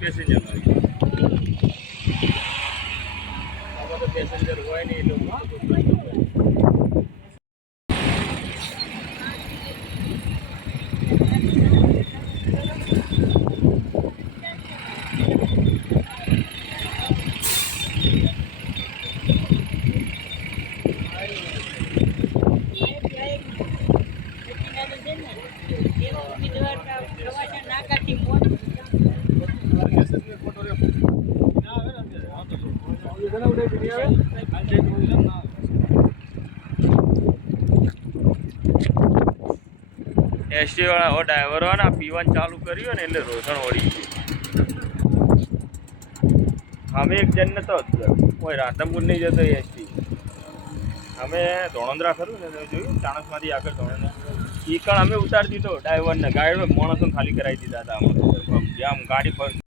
Passenger passenger હોય ને ST વાળા ડ્રાઈવરો ને પીવાનું ચાલુ કર્યું ને એટલે રોષણ વળી ગયું. અમે એક જણ નતો કોઈ રાધનપુર નહીં જતો એસટી. અમે ધોળંદરા ખરું ને જોયું ચાણસમાંથી આગળ ધોળંદરા એ કણ અમે ઉતારી દીધો ડ્રાઈવરને ગાડી માણસો ખાલી કરાવી દીધા હતા. આમ ગાડી પર